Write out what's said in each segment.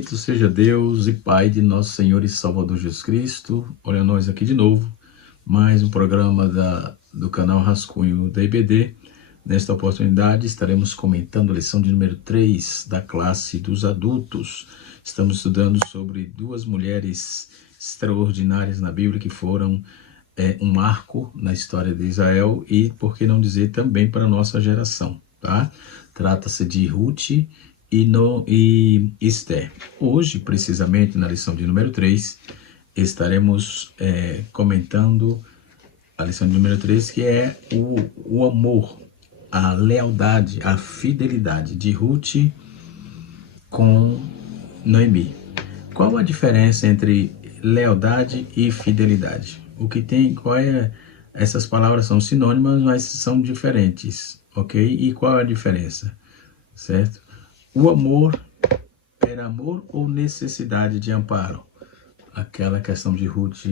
Bendito seja Deus e Pai de nosso Senhor e Salvador Jesus Cristo. Olha nós aqui de novo, mais um programa do canal Rascunho da IBD. Nesta oportunidade estaremos comentando a lição de número 3 da classe dos adultos. Estamos estudando sobre duas mulheres extraordinárias na Bíblia que foram um marco na história de Israel e, por que não dizer, também para a nossa geração, tá? Trata-se de Ruth e Esther. Hoje, precisamente na lição de número 3, estaremos comentando a lição de número 3, que é o amor, a lealdade, a fidelidade de Ruth com Noemi. Qual a diferença entre lealdade e fidelidade? Essas palavras são sinônimas, mas são diferentes, ok? E qual é a diferença? Certo? O amor era amor ou necessidade de amparo? Aquela questão de Ruth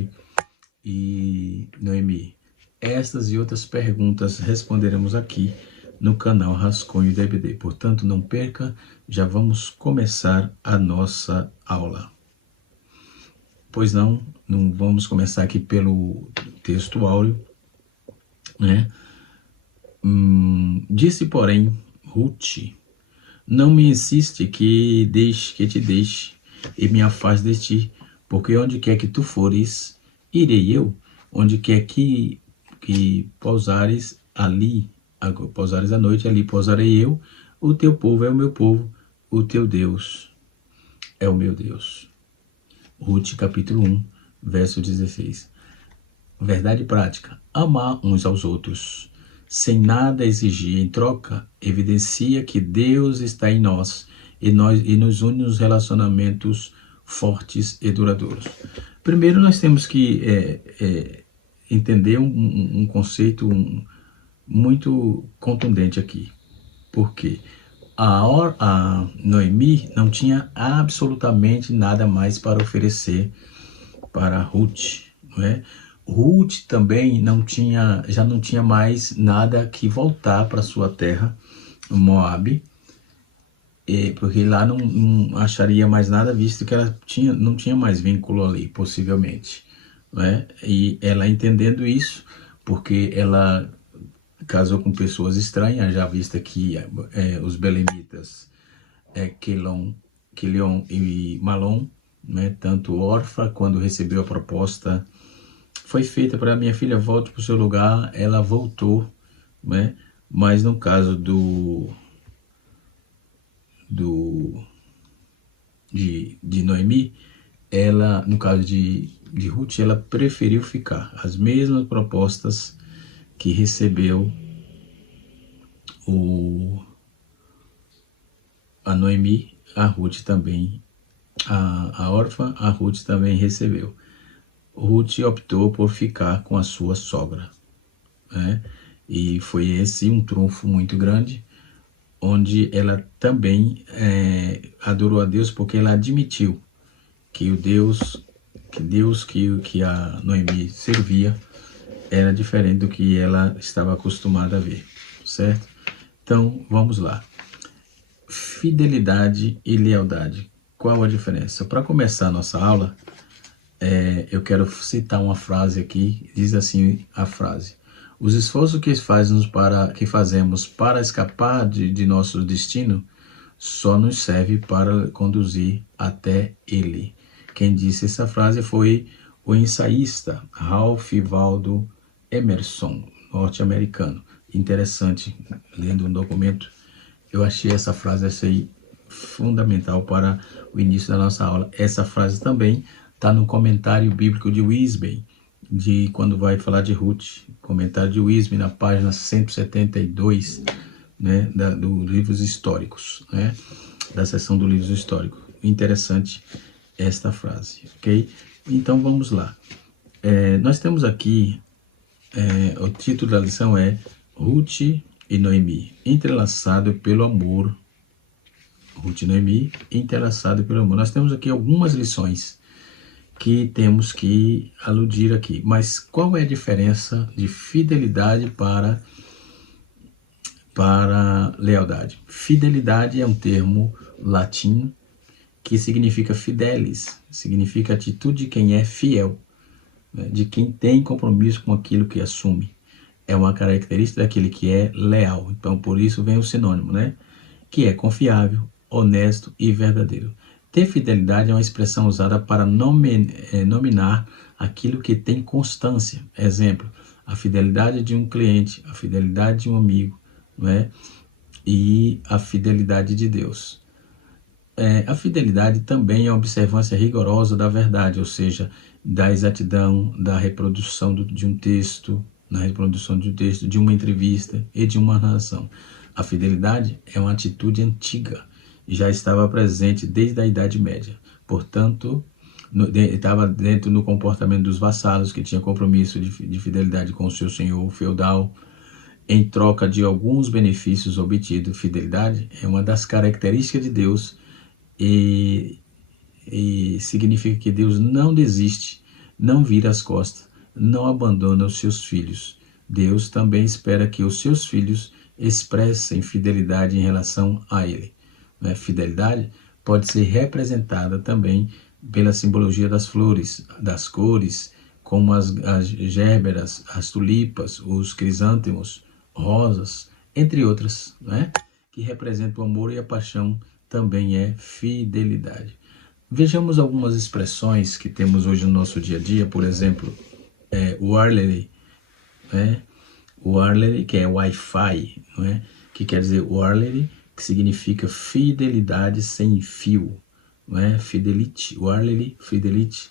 e Noemi. Estas e outras perguntas responderemos aqui no canal Rascunho da IBD. Portanto, não perca, já vamos começar a nossa aula. Pois não vamos começar aqui pelo texto áureo, né? Disse, porém, Ruth: não me insiste que te deixe e me afaste de ti, porque onde quer que tu fores, irei eu. Onde quer que pousares, ali pousares a noite, ali pousarei eu. O teu povo é o meu povo, o teu Deus é o meu Deus. Ruth, capítulo 1, verso 16. Verdade prática: amar uns aos outros, sem nada exigir em troca, evidencia que Deus está em nós e nos une nos relacionamentos fortes e duradouros. Primeiro, nós temos que entender um conceito muito contundente aqui. Por quê? A Noemi não tinha absolutamente nada mais para oferecer para Ruth, não é? Ruth também já não tinha mais nada que voltar para sua terra, Moabe, porque lá não acharia mais nada, visto que ela não tinha mais vínculo ali, possivelmente, não é? E ela entendendo isso, porque ela casou com pessoas estranhas, já vista que os belemitas, Quilion e Malom, né? Tanto Orfa, quando recebeu a proposta, foi feita para minha filha, volte para o seu lugar, ela voltou, né? Mas no caso de Noemi, no caso de Ruth, ela preferiu ficar. As mesmas propostas que recebeu a Noemi, a Ruth também, a Orfa, a Ruth também recebeu. Ruth optou por ficar com a sua sogra, né? E foi esse um trunfo muito grande, onde ela também adorou a Deus, porque ela admitiu que que a Noemi servia era diferente do que ela estava acostumada a ver, certo? Então, vamos lá. Fidelidade e lealdade. Qual a diferença? Para começar a nossa aula, eu quero citar uma frase aqui, diz assim a frase: os esforços que fazemos para escapar de nosso destino só nos serve para conduzir até ele. Quem disse essa frase foi o ensaísta Ralph Waldo Emerson, norte-americano. Interessante, lendo um documento, eu achei essa frase fundamental para o início da nossa aula. Essa frase também está no comentário bíblico de Wisby, quando vai falar de Ruth, comentário de Wisby na página 172, né, dos livros históricos, né, da seção do livros históricos. Interessante esta frase, ok? Então vamos lá. Nós temos aqui, o título da lição é Ruth e Noemi, entrelaçado pelo amor. Ruth e Noemi, entrelaçado pelo amor. Nós temos aqui algumas lições que temos que aludir aqui. Mas qual é a diferença de fidelidade para lealdade? Fidelidade é um termo latino que significa fidelis, significa atitude de quem é fiel, né? De quem tem compromisso com aquilo que assume. É uma característica daquele que é leal. Então, por isso vem o sinônimo, né? Que é confiável, honesto e verdadeiro. Ter fidelidade é uma expressão usada para nominar aquilo que tem constância. Exemplo, a fidelidade de um cliente, a fidelidade de um amigo, não é? E a fidelidade de Deus. A fidelidade também é a observância rigorosa da verdade, ou seja, da exatidão, da reprodução de um texto, na reprodução de um texto, de uma entrevista e de uma narração. A fidelidade é uma atitude antiga, já estava presente desde a Idade Média. Portanto, estava dentro do comportamento dos vassalos, que tinha compromisso de fidelidade com o seu senhor feudal, em troca de alguns benefícios obtidos. Fidelidade é uma das características de Deus e significa que Deus não desiste, não vira as costas, não abandona os seus filhos. Deus também espera que os seus filhos expressem fidelidade em relação a Ele. Fidelidade pode ser representada também pela simbologia das flores, das cores, como as gérberas, as tulipas, os crisântemos, rosas, entre outras, que representam o amor e a paixão, também é fidelidade. Vejamos algumas expressões que temos hoje no nosso dia a dia, por exemplo, wireless, wireless, que é Wi-Fi, que quer dizer wireless, que significa fidelidade sem fio, Fidelity, wireless, fidelity.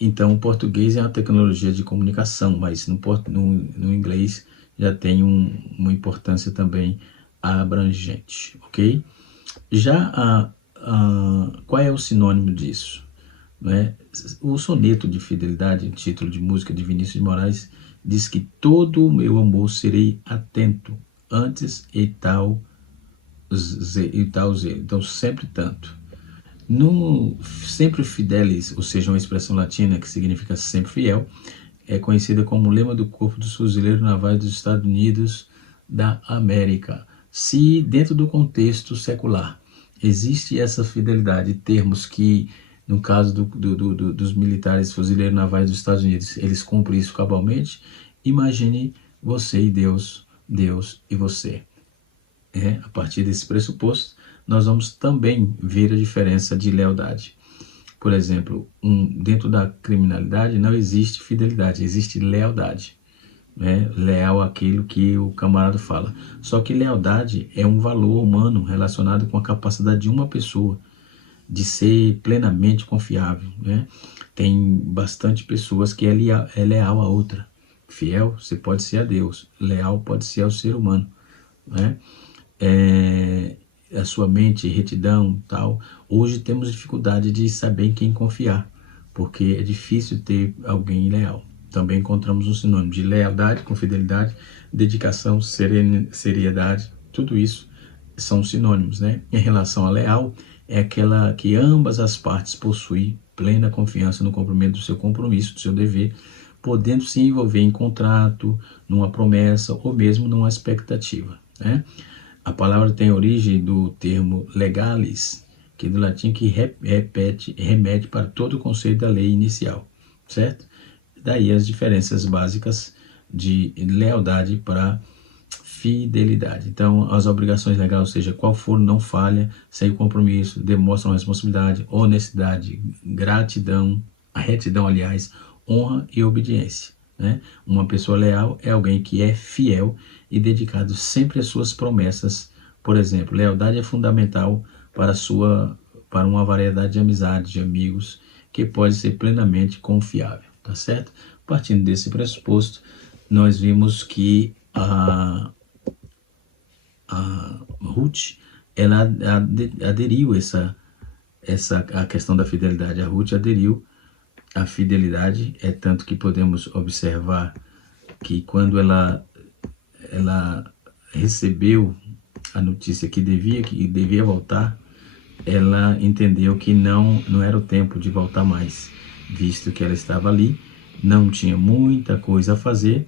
Então, o português é uma tecnologia de comunicação, mas no inglês já tem uma importância também abrangente, ok? Já qual é o sinônimo disso? O soneto de fidelidade, título de música de Vinícius de Moraes, diz que todo o meu amor serei atento, antes e tal zelo. Então, sempre tanto. No sempre fidelis, ou seja, uma expressão latina que significa sempre fiel, é conhecida como o lema do Corpo dos Fuzileiros Navais dos Estados Unidos da América. Se dentro do contexto secular existe essa fidelidade, termos que, no caso dos militares fuzileiros navais dos Estados Unidos, eles cumprem isso cabalmente, imagine você e Deus, Deus e você. A partir desse pressuposto, nós vamos também ver a diferença de lealdade. Por exemplo, dentro da criminalidade não existe fidelidade, existe lealdade. Leal àquilo que o camarada fala. Só que lealdade é um valor humano relacionado com a capacidade de uma pessoa de ser plenamente confiável. Tem bastante pessoas que é leal a outra. Fiel, você pode ser a Deus. Leal pode ser ao ser humano. A sua mente, retidão, tal. Hoje temos dificuldade de saber em quem confiar, porque é difícil ter alguém leal. Também encontramos um sinônimo de lealdade com fidelidade, dedicação, seriedade, tudo isso são sinônimos, Em relação a leal, é aquela que ambas as partes possuem plena confiança no cumprimento do seu compromisso, do seu dever, podendo se envolver em contrato, numa promessa ou mesmo numa expectativa, A palavra tem origem do termo legalis, que é do latim que remete para todo o conceito da lei inicial, certo? Daí as diferenças básicas de lealdade para fidelidade. Então, as obrigações legais, ou seja, qual for, não falha, sem compromisso, demonstram responsabilidade, honestidade, gratidão, a retidão, aliás, honra e obediência. Uma pessoa leal é alguém que é fiel e dedicado sempre às suas promessas. Por exemplo, lealdade é fundamental para uma variedade de amizades, de amigos, que pode ser plenamente confiável, tá certo? Partindo desse pressuposto, nós vimos que a Ruth, ela aderiu a questão da fidelidade. A Ruth aderiu à fidelidade, tanto que podemos observar que quando ela recebeu a notícia que devia voltar, ela entendeu que não era o tempo de voltar mais, visto que ela estava ali, não tinha muita coisa a fazer,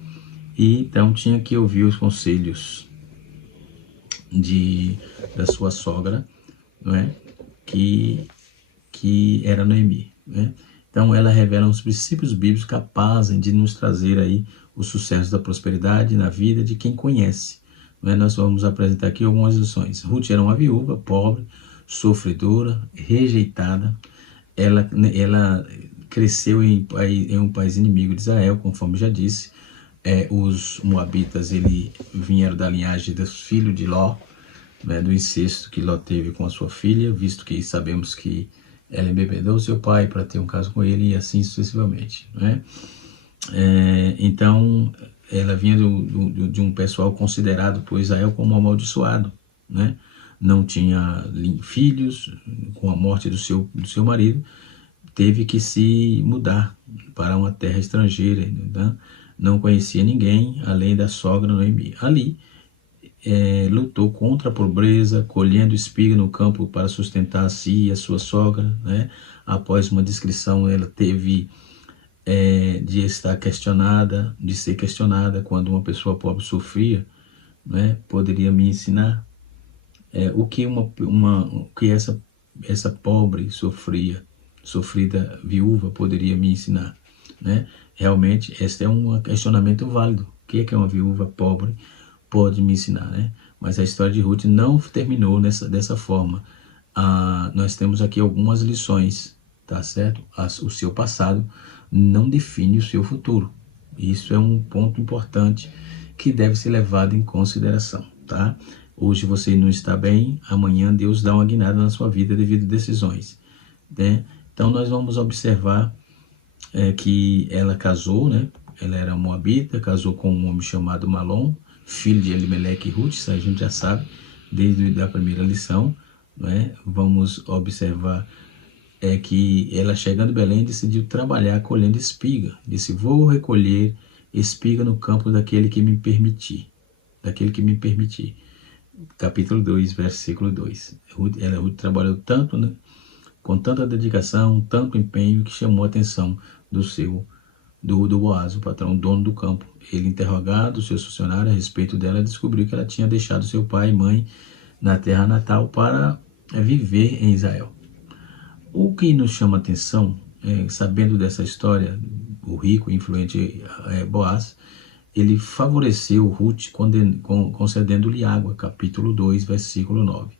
e então tinha que ouvir os conselhos da sua sogra, que era Noemi, né? Então ela revela uns princípios bíblicos capazes de nos trazer aí o sucesso da prosperidade na vida de quem conhece, né? Nós vamos apresentar aqui algumas lições. Ruth era uma viúva, pobre, sofredora, rejeitada. Ela cresceu em um país inimigo de Israel, conforme já disse. Os moabitas vieram da linhagem dos filhos de Ló, né, do incesto que Ló teve com a sua filha, visto que sabemos que ela embebedou seu pai para ter um caso com ele e assim sucessivamente, né? Então ela vinha de um pessoal considerado por Israel como amaldiçoado, né? Não tinha filhos. Com a morte do seu marido, teve que se mudar para uma terra estrangeira, né? Não conhecia ninguém além da sogra Noemi. Ali lutou contra a pobreza, colhendo espiga no campo para sustentar a si e a sua sogra, né? Após uma descrição, ela teve de estar questionada, de ser questionada quando uma pessoa pobre sofria, né? Poderia me ensinar o que essa pobre sofrida viúva poderia me ensinar, né? Realmente, este é um questionamento válido. O que é uma viúva pobre pode me ensinar, né? Mas a história de Ruth não terminou dessa forma. Nós temos aqui algumas lições, tá certo? O seu passado não define o seu futuro. Isso é um ponto importante que deve ser levado em consideração, tá? Hoje você não está bem, amanhã Deus dá uma guinada na sua vida devido a decisões, né? Então nós vamos observar que ela casou, né? Ela era moabita, casou com um homem chamado Malom, filho de Elimeleque e Ruth. Isso a gente já sabe desde a primeira lição, né? Vamos observar que ela, chegando em Belém, decidiu trabalhar colhendo espiga. Disse: vou recolher espiga no campo daquele que me permitir. Capítulo 2, versículo 2. Ruth trabalhou tanto, né, com tanta dedicação, tanto empenho, que chamou a atenção do Boaz, o patrão, o dono do campo. Ele, interrogado seus funcionários a respeito dela, descobriu que ela tinha deixado seu pai e mãe na terra natal para viver em Israel. O que nos chama a atenção, sabendo dessa história, o rico e influente Boaz, ele favoreceu Ruth concedendo-lhe água, capítulo 2, versículo 9.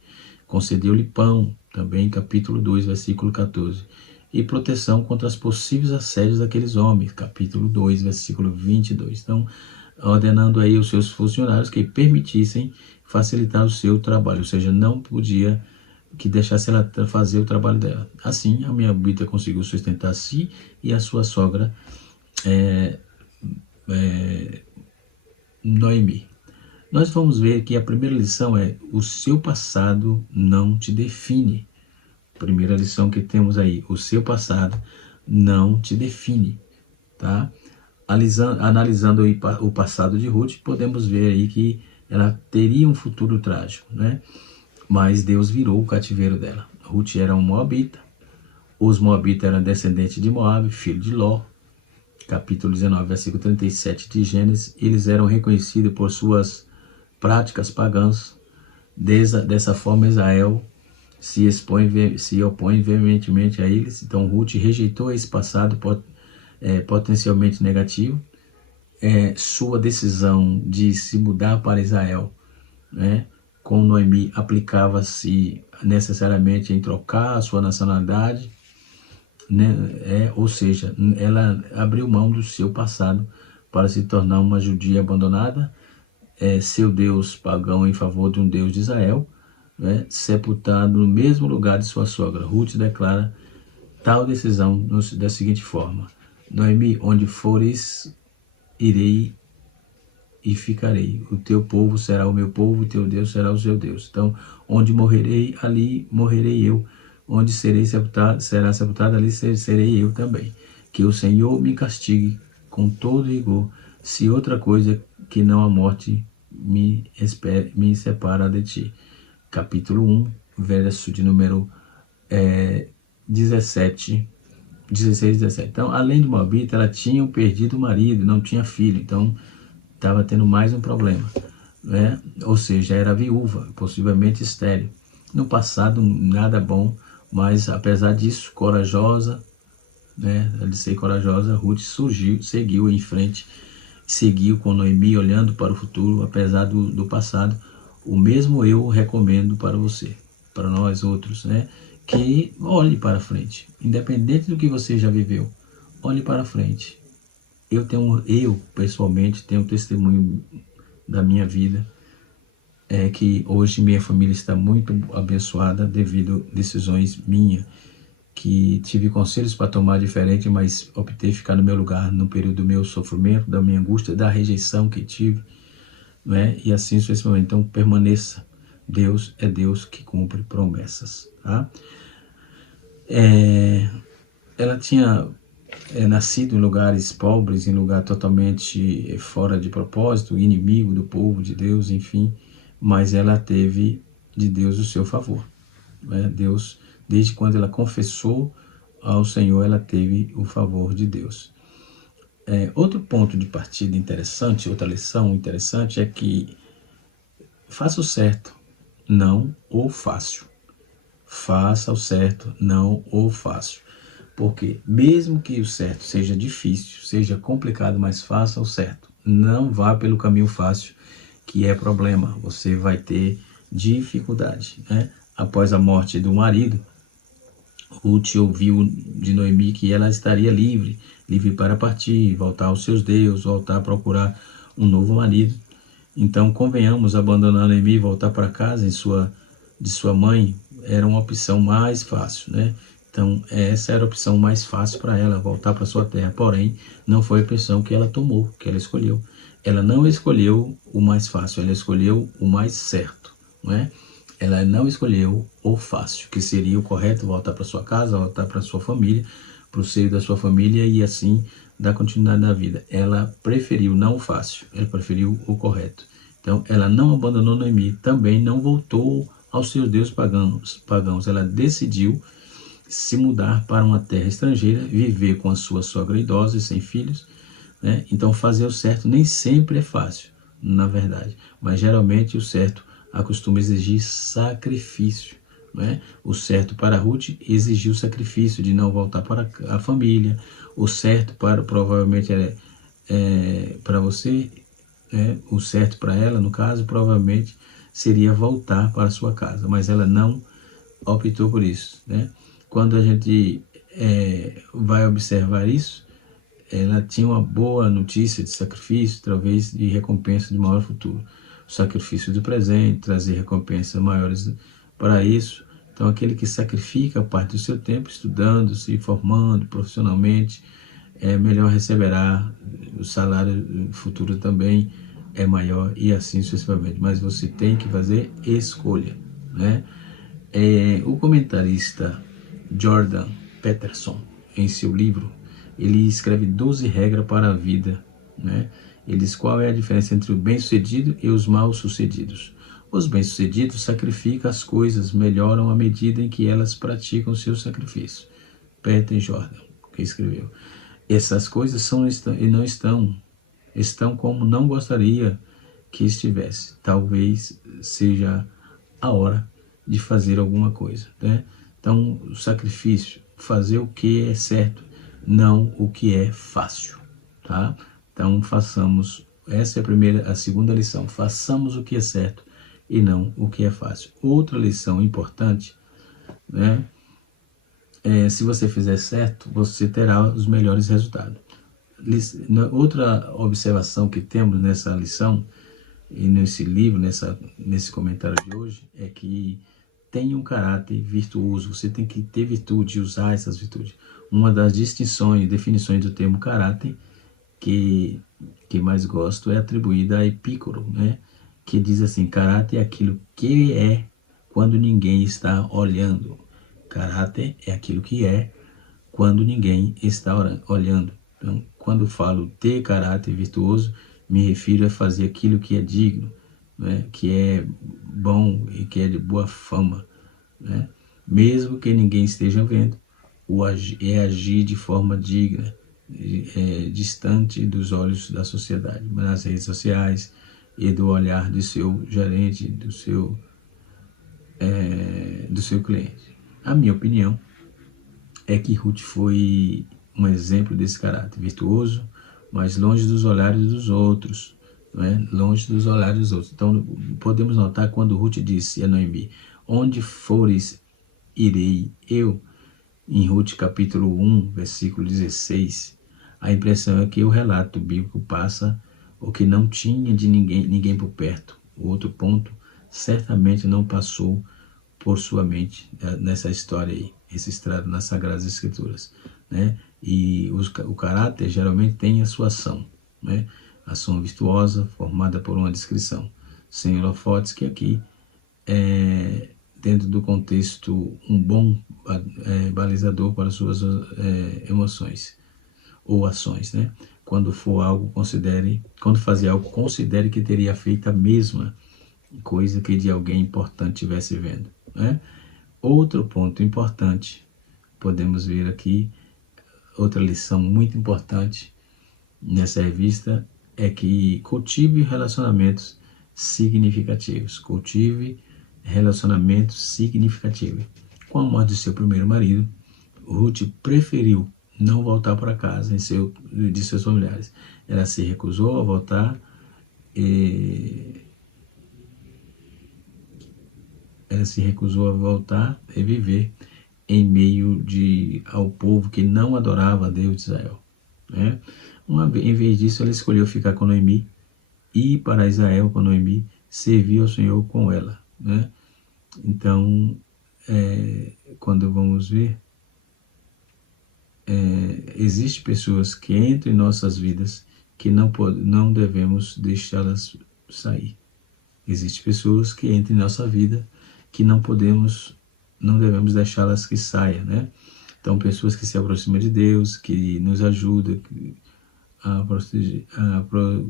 Concedeu-lhe pão, também capítulo 2, versículo 14. E proteção contra as possíveis assédios daqueles homens, capítulo 2, versículo 22. Então, ordenando aí os seus funcionários que permitissem facilitar o seu trabalho, ou seja, não podia que deixasse ela fazer o trabalho dela. Assim, a moabita conseguiu sustentar a si e a sua sogra Noemi. Nós vamos ver que a primeira lição é: o seu passado não te define. Primeira lição que temos aí: o seu passado não te define, tá? Analisando aí o passado de Ruth, podemos ver aí que ela teria um futuro trágico, né? Mas Deus virou o cativeiro dela. Ruth era um moabita. Os moabitas eram descendentes de Moabe, filho de Ló. Capítulo 19, versículo 37 de Gênesis. Eles eram reconhecidos por suas práticas pagãs. Dessa forma, Israel se opõe veementemente a eles. Então Ruth rejeitou esse passado potencialmente negativo. Sua decisão de se mudar para Israel, né, com Noemi, aplicava-se necessariamente em trocar a sua nacionalidade, né? Ou seja, ela abriu mão do seu passado para se tornar uma judia abandonada, seu Deus pagão em favor de um Deus de Israel, né, sepultado no mesmo lugar de sua sogra. Ruth declara tal decisão da seguinte forma: Noemi, onde fores, irei e ficarei. O teu povo será o meu povo, o teu Deus será o seu Deus. Então, onde morrerei, ali morrerei eu. Onde será sepultado, ali serei eu também. Que o Senhor me castigue com todo rigor, se outra coisa que não a morte me separa de ti. Capítulo 1, verso de número 16 e 17. Então, além de Moabita, ela tinha perdido o marido, não tinha filho. Então, estava tendo mais um problema, né? Ou seja, era viúva, possivelmente estéril. No passado, nada bom Mas apesar disso, corajosa, né, de ser corajosa, Ruth seguiu em frente, seguiu com Noemi olhando para o futuro, apesar do passado. O mesmo eu recomendo para você, para nós outros, né, que olhe para frente, independente do que você já viveu, olhe para frente. Eu pessoalmente tenho um testemunho da minha vida, que hoje minha família está muito abençoada devido a decisões minhas, que tive conselhos para tomar diferente, mas optei ficar no meu lugar no período do meu sofrimento, da minha angústia, da rejeição que tive, né? E assim sucessivamente. Então permaneça. Deus é Deus que cumpre promessas, tá? Ela tinha nascido em lugares pobres, em lugar totalmente fora de propósito, inimigo do povo de Deus, enfim, mas ela teve de Deus o seu favor, né? Deus, desde quando ela confessou ao Senhor, ela teve o favor de Deus. Outro ponto de partida interessante, outra lição interessante é que faça o certo, não o fácil. Faça o certo, não o fácil. Porque mesmo que o certo seja difícil, seja complicado, mas faça o certo. Não vá pelo caminho fácil, que é problema. Você vai ter dificuldade, né? Após a morte do marido, Ruth ouviu de Noemi que ela estaria livre para partir, voltar aos seus deuses, voltar a procurar um novo marido. Então, convenhamos, abandonar Noemi e voltar para casa de sua mãe era uma opção mais fácil, né? Então, essa era a opção mais fácil para ela, voltar para sua terra. Porém, não foi a opção que ela tomou, que ela escolheu. Ela não escolheu o mais fácil, ela escolheu o mais certo, não é? Ela não escolheu o fácil, que seria o correto, voltar para sua casa, voltar para sua família, para o seio da sua família e assim dar continuidade na vida. Ela preferiu não o fácil, ela preferiu o correto. Então, ela não abandonou Noemi, também não voltou aos seus deuses pagãos. Ela decidiu se mudar para uma terra estrangeira, viver com a sua sogra idosa e sem filhos, né? Então, fazer o certo nem sempre é fácil, na verdade, mas geralmente o certo costuma exigir sacrifício, né? O certo para Ruth exigiu sacrifício de não voltar para a família. O certo provavelmente para você, o certo para ela, no caso, provavelmente seria voltar para sua casa, mas ela não optou por isso, né? Quando a gente vai observar isso, ela tinha uma boa notícia de sacrifício, talvez de recompensa de maior futuro. O sacrifício do presente, trazer recompensas maiores para isso. Então, aquele que sacrifica parte do seu tempo estudando, se formando profissionalmente, melhor receberá. O salário futuro também é maior e assim sucessivamente. Mas você tem que fazer escolha, né? O comentarista Jordan Peterson, em seu livro, ele escreve 12 regras para a vida, né? Ele diz qual é a diferença entre o bem-sucedido e os mal-sucedidos. Os bem-sucedidos sacrificam as coisas, melhoram à medida em que elas praticam seu sacrifício. Peter Jordan, que escreveu. Essas coisas estão como não gostaria que estivesse. Talvez seja a hora de fazer alguma coisa, né? Então, o sacrifício, fazer o que é certo, não o que é fácil, tá? Então, façamos, essa é a segunda lição, façamos o que é certo e não o que é fácil. Outra lição importante, né? Se você fizer certo, você terá os melhores resultados. Outra observação que temos nessa lição e nesse livro, nesse comentário de hoje, é que tenha um caráter virtuoso. Você tem que ter virtude, usar essas virtudes. Uma das distinções, definições do termo caráter que mais gosto é atribuída a Epicuro, né? Que diz assim: caráter é aquilo que é quando ninguém está olhando. Caráter é aquilo que é quando ninguém está olhando. Então, quando falo ter caráter virtuoso, me refiro a fazer aquilo que é digno, né? Que é bom e que é de boa fama, né? Mesmo que ninguém esteja vendo, é agir de forma digna, distante dos olhos da sociedade, nas redes sociais e do olhar do seu gerente, do seu cliente. A minha opinião é que Ruth foi um exemplo desse caráter virtuoso, mas longe dos olhares dos outros, não é? Longe dos olhares dos outros. Então, podemos notar quando Ruth disse a Noemi, onde fores, irei eu, em Ruth capítulo 1, versículo 16, a impressão é que o relato bíblico passa o que não tinha de ninguém por perto. O outro ponto certamente não passou por sua mente nessa história aí, registrado nas Sagradas Escrituras, né? E o caráter geralmente tem a sua ação, né? Ação virtuosa formada por uma descrição, sem holofotes, que aqui é, dentro do contexto, um bom balizador para suas emoções ou ações, né? Quando for algo, quando fazer algo, considere que teria feito a mesma coisa que de alguém importante estivesse vendo, né? Outro ponto importante, podemos ver aqui, outra lição muito importante nessa revista, é que cultive relacionamentos significativos. Cultive relacionamentos significativos. Com a morte de seu primeiro marido, Ruth preferiu não voltar para casa de seus familiares. Ela se recusou a voltar e viver em meio ao povo que não adorava a Deus de Israel, né? Em vez disso, ela escolheu ficar com Noemi e ir para Israel com Noemi, servir ao Senhor com ela, né? Então, quando vamos ver, existem pessoas que entram em nossas vidas que não devemos deixá-las sair. Existem pessoas que entram em nossa vida que não devemos deixá-las que saia, né? Então, pessoas que se aproximam de Deus, que nos ajudam a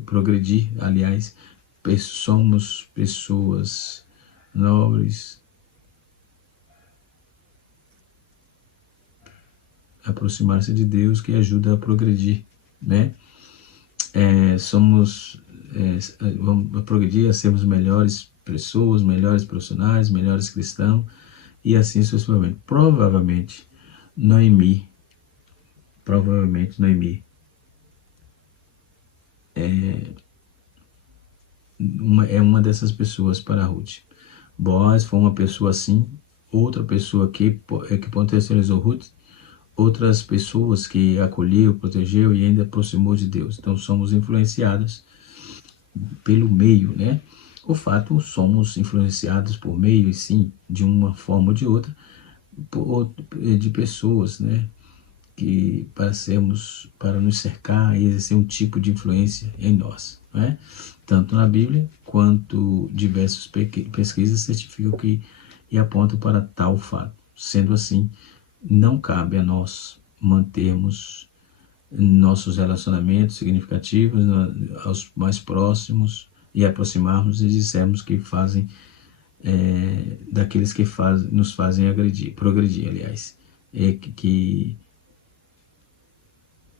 progredir, aliás, somos pessoas nobres, aproximar-se de Deus que ajuda a progredir, né? Vamos progredir a sermos melhores pessoas, melhores profissionais, melhores cristãos, e assim sucessivamente. Provavelmente Noemi é uma dessas pessoas para Ruth. Boaz foi uma pessoa assim, outra pessoa que potencializou Ruth, outras pessoas que acolheu, protegeu e ainda aproximou de Deus. Então somos influenciados pelo meio, né? O fato, somos influenciados por meio, e sim, de uma forma ou de outra, de pessoas, né? Que para nos cercar e exercer um tipo de influência em nós, né? Tanto na Bíblia quanto diversas pesquisas certificam e apontam para tal fato. Sendo assim, não cabe a nós mantermos nossos relacionamentos significativos aos mais próximos e aproximarmos e dissermos que fazem daqueles que nos fazem progredir, aliás, que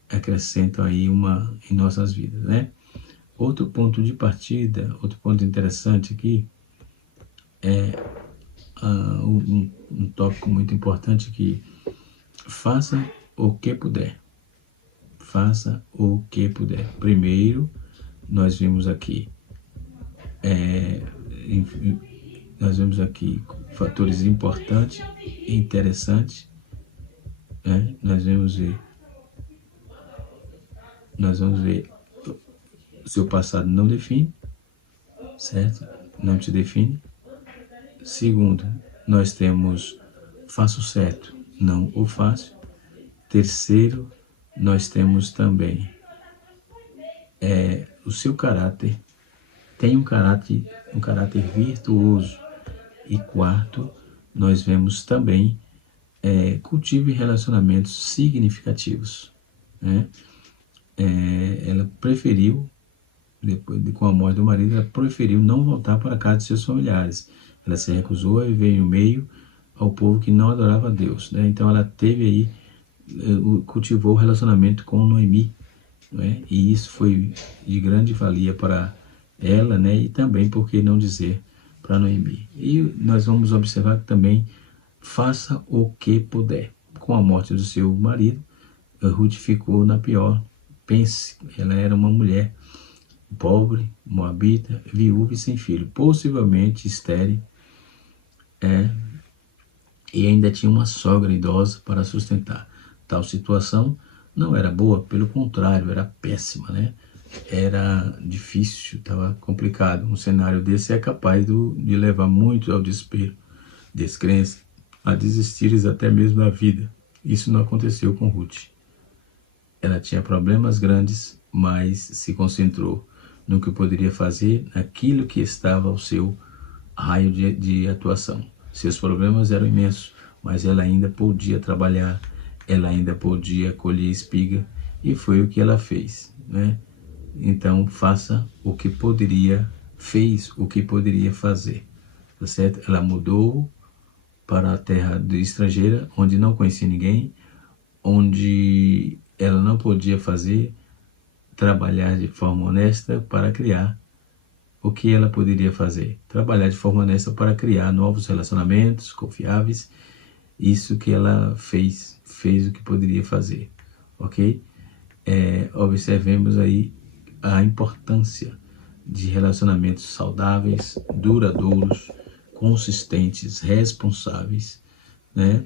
acrescentam aí em nossas vidas, né? Outro ponto de partida, outro ponto interessante aqui é um tópico muito importante que faça o que puder. Faça o que puder. Primeiro, nós vimos aqui fatores importantes e interessantes, né? Nós vamos ver seu passado não define, certo? Não te define. Segundo, nós temos faço certo, não o faço. Terceiro, nós temos também o seu caráter, tem um caráter virtuoso. E quarto, nós vemos também cultive relacionamentos significativos, né? Ela preferiu, com a morte do marido, ela preferiu não voltar para a casa de seus familiares. Ela se recusou a viver em meio ao povo que não adorava a Deus, né? Então ela teve aí, cultivou o relacionamento com Noemi, né? E isso foi de grande valia para ela, né? E também, por que não dizer, para Noemi. E nós vamos observar que também faça o que puder. Com a morte do seu marido, Ruth ficou na pior. Pense, ela era uma mulher pobre, moabita, viúva e sem filho, possivelmente estéril, e ainda tinha uma sogra idosa para sustentar. Tal situação não era boa, pelo contrário, era péssima, né? Era difícil, estava complicado. Um cenário desse é capaz de levar muito ao desespero, descrença, a desistires até mesmo da vida. Isso não aconteceu com Ruth. Ela tinha problemas grandes, mas se concentrou no que poderia fazer, naquilo que estava ao seu raio de atuação. Seus problemas eram imensos, mas ela ainda podia trabalhar, ela ainda podia colher espiga, e foi o que ela fez, né? Então, faça o que poderia, fez o que poderia fazer, tá certo? Ela mudou para a terra estrangeira, onde não conhecia ninguém, onde ela não podia trabalhar de forma honesta para criar. O que ela poderia fazer? Trabalhar de forma honesta para criar novos relacionamentos confiáveis. Isso que ela fez o que poderia fazer, ok? Observemos aí a importância de relacionamentos saudáveis, duradouros, consistentes, responsáveis, né?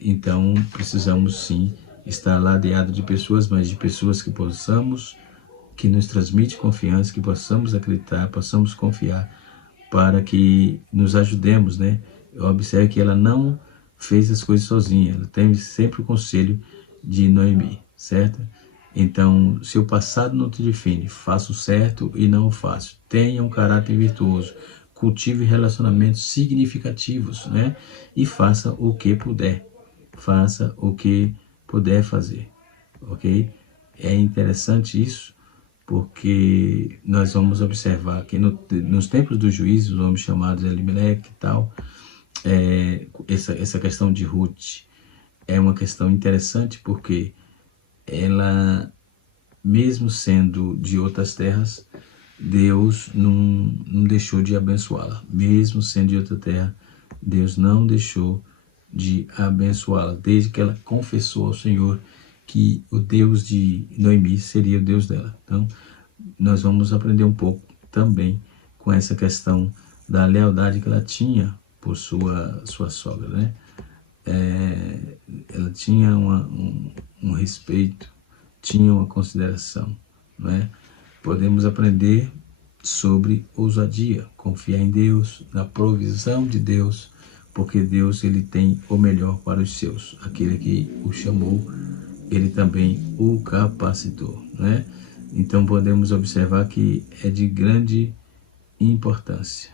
Então, precisamos sim estar ladeado de pessoas, mas de pessoas que nos transmite confiança, que possamos acreditar, possamos confiar, para que nos ajudemos, né? Eu observo que ela não fez as coisas sozinha, ela teve sempre o conselho de Noemi, certo? Então, se o passado não te define, faça o certo e não o faça. Tenha um caráter virtuoso, cultive relacionamentos significativos, né? E faça o que puder. Faça o que puder fazer, ok? É interessante isso, porque nós vamos observar que nos tempos dos juízes, os homens chamados Elimeleque e tal, essa questão de Ruth é uma questão interessante, porque ela, mesmo sendo de outras terras, Deus não deixou de abençoá-la. Mesmo sendo de outra terra, Deus não deixou de abençoá-la, desde que ela confessou ao Senhor que o Deus de Noemi seria o Deus dela. Então, nós vamos aprender um pouco também com essa questão da lealdade que ela tinha por sua sogra, né? Ela tinha um respeito, tinha uma consideração, né? Podemos aprender sobre ousadia, confiar em Deus, na provisão de Deus, porque Deus, ele tem o melhor para os seus. Aquele que o chamou, ele também o capacitou, né? Então podemos observar que é de grande importância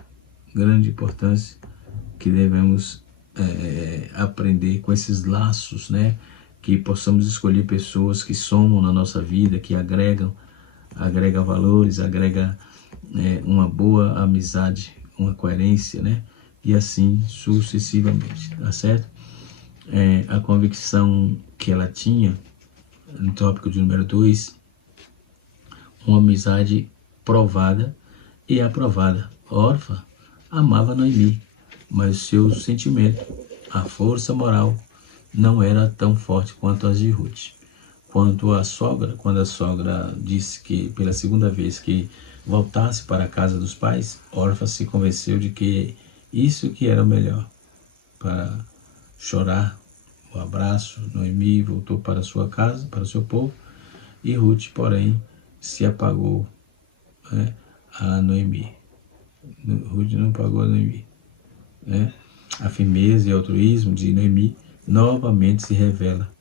que devemos aprender com esses laços, né? Que possamos escolher pessoas que somam na nossa vida, que agrega valores, agrega uma boa amizade, uma coerência, né? E assim sucessivamente, tá certo? A convicção que ela tinha, no tópico de número 2, uma amizade provada e aprovada. Orfa amava Noemi, mas seu sentimento, a força moral, não era tão forte quanto as de Ruth. Quanto à sogra, quando a sogra disse que, pela segunda vez, que voltasse para a casa dos pais, Orfa se convenceu de que isso que era o melhor. Para chorar o abraço, Noemi voltou para sua casa, para o seu povo, e Ruth, porém, se apagou, né, a Noemi. Ruth não pagou a Noemi, né? A firmeza e altruísmo de Noemi novamente se revela.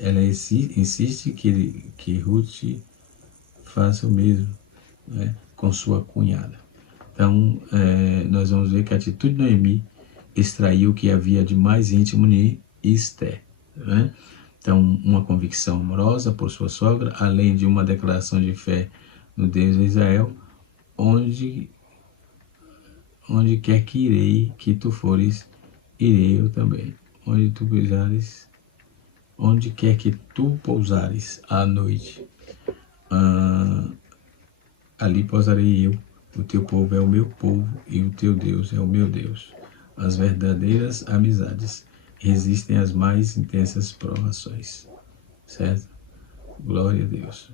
Ela insiste que Ruth faça o mesmo, né, com sua cunhada. Então, nós vamos ver que a atitude de Noemi extraiu o que havia de mais íntimo em Esther, né? Então, uma convicção amorosa por sua sogra, além de uma declaração de fé no Deus de Israel, onde quer que tu fores, irei eu também. Onde quer que tu pousares à noite, ali pousarei eu. O teu povo é o meu povo e o teu Deus é o meu Deus. as verdadeiras amizades resistem às mais intensas provações, certo? Glória a Deus.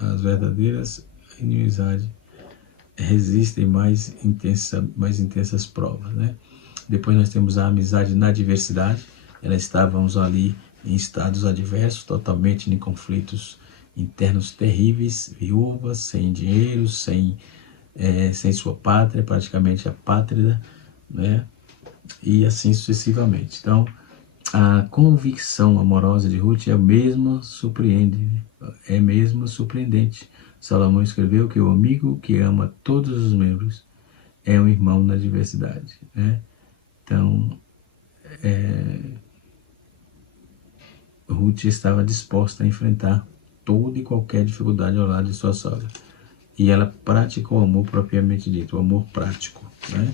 As verdadeiras amizades resistem mais intensas provas, né? Depois nós temos a amizade na adversidade. Estávamos ali em estados adversos, totalmente em conflitos internos terríveis, viúvas, sem dinheiro, sem sua pátria, praticamente apátrida, né? E assim sucessivamente. Então, a convicção amorosa de Ruth é mesmo surpreendente. Salomão escreveu que o amigo que ama todos os membros é um irmão na diversidade, né? Então, Ruth estava disposta a enfrentar toda e qualquer dificuldade ao lado de sua sogra. E ela praticou o amor propriamente dito, o amor prático, né?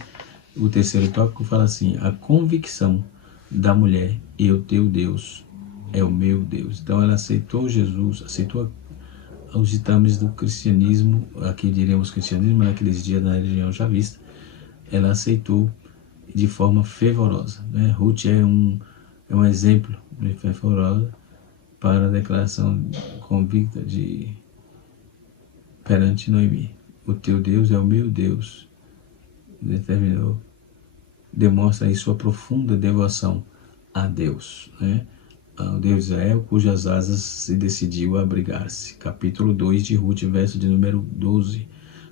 O terceiro tópico fala assim: a convicção da mulher, eu teu Deus é o meu Deus. Então ela aceitou Jesus, aceitou os ditames do cristianismo, aqui diríamos cristianismo, naqueles dias da religião já vista, ela aceitou de forma fervorosa, né? Ruth é um exemplo de fervorosa para a declaração convicta perante Noemi. O teu Deus é o meu Deus. Demonstra aí sua profunda devoção a Deus, né? Ao Deus de Israel, cujas asas se decidiu a abrigar-se. Capítulo 2 de Ruth, verso de número 12.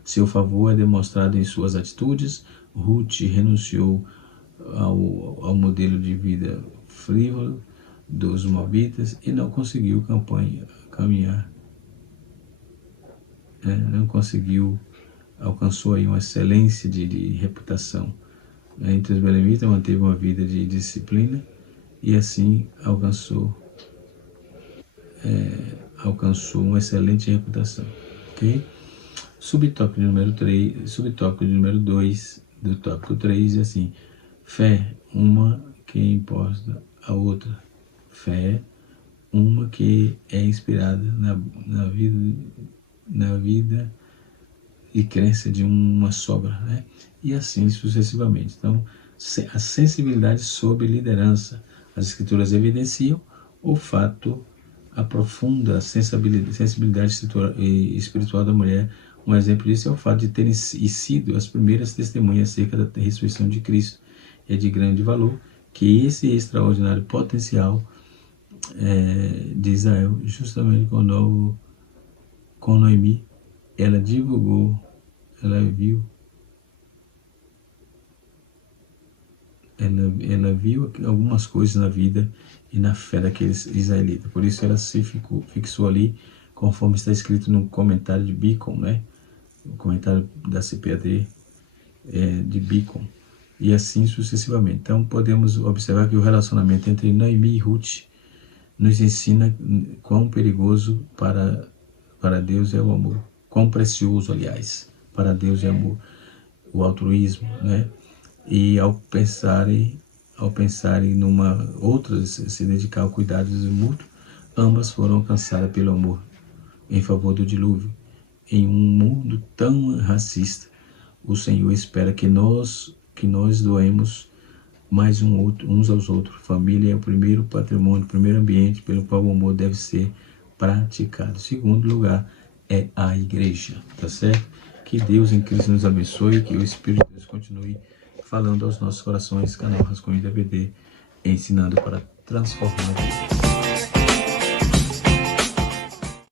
Seu favor é demonstrado em suas atitudes. Ruth renunciou ao modelo de vida frívolo dos moabitas e não conseguiu caminhar. Não conseguiu, alcançou aí uma excelência de reputação. Entre os belemitas manteve uma vida de disciplina e assim alcançou uma excelente reputação, ok? Subtópico de número 2 do tópico 3 é assim: fé, uma que importa a outra. Fé, uma que é inspirada na vida e crença de uma sogra, né? E assim sucessivamente. Então, a sensibilidade sobre liderança. As escrituras evidenciam o fato, a profunda sensibilidade espiritual da mulher. Um exemplo disso é o fato de terem sido as primeiras testemunhas acerca da ressurreição de Cristo. É de grande valor que esse extraordinário potencial de Israel, justamente com Noemi, ela divulgou, ela viu algumas coisas na vida e na fé daqueles israelitas. Por isso ela se fixou ali, conforme está escrito no comentário de Beacon, né? O comentário da CPAD de Beacon. E assim sucessivamente. Então podemos observar que o relacionamento entre Noemi e Ruth nos ensina quão perigoso para Deus é o amor. Quão precioso, aliás, para Deus é o amor. O altruísmo, né? E ao pensarem numa outra, se dedicar ao cuidado do mútuo, ambas foram alcançadas pelo amor em favor do dilúvio. Em um mundo tão racista, o Senhor espera que nós doemos mais uns aos outros. Família é o primeiro patrimônio, o primeiro ambiente pelo qual o amor deve ser praticado. Segundo lugar é a igreja, tá certo? Que Deus em Cristo nos abençoe, que o Espírito de Deus continue falando aos nossos corações. Canal Rascunho DVD, ensinando para transformar a vida.